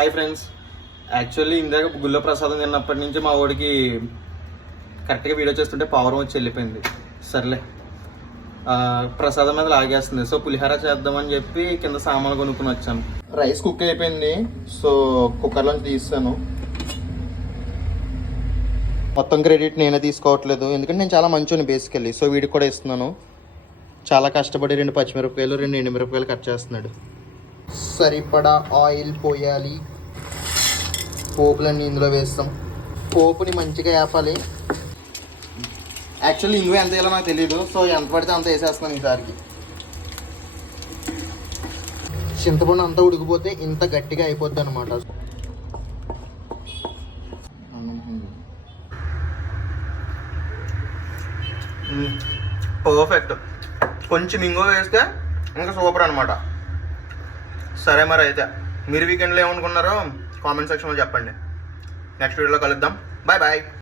Hi friends, actually ఇందాక గుళ్ళో ప్రసాదం తిన్నప్పటి నుంచి మా వాడికి కరెక్ట్గా వీడియో చేస్తుంటే పవర్ వచ్చి వెళ్ళిపోయింది. సర్లే ప్రసాదం మీద లాగేస్తుంది. సో పులిహోర చేద్దామని చెప్పి కింద సామాన్లు కొనుక్కుని వచ్చాను. రైస్ కుక్ అయిపోయింది, సో కుక్కర్లోంచి తీస్తాను. మొత్తం క్రెడిట్ నేనే తీసుకోవట్లేదు, ఎందుకంటే నేను చాలా మంచిని బేసికల్లీ. సో వీడికి కూడా ఇస్తున్నాను. చాలా కష్టపడి 2 పచ్చిమిరపకాయలు 2 ఎండుమిరపకాయలు కట్ చేస్తున్నాడు. సరిపడా ఆయిల్ పోయాలి. పోపులన్నీ ఇందులో వేస్తాం. పోపుని మంచిగా వేపాలి. యాక్చువల్లీ ఇందులో ఎంత వేయాలో నాకు తెలియదు, సో ఎంత పడితే అంత వేసేస్తున్నాను ఈసారికి. చింతపండు అంతా ఉడికిపోతే ఇంత గట్టిగా అయిపోద్ది అనమాట. పర్ఫెక్ట్. కొంచెం ఇంగో వేస్తే ఇంకా సూపర్ అనమాట. సరే మరి అయితే మీరు వీకెండ్లో ఏమనుకున్నారో కామెంట్ సెక్షన్లో చెప్పండి. నెక్స్ట్ వీడియోలో కలుద్దాం. Bye bye.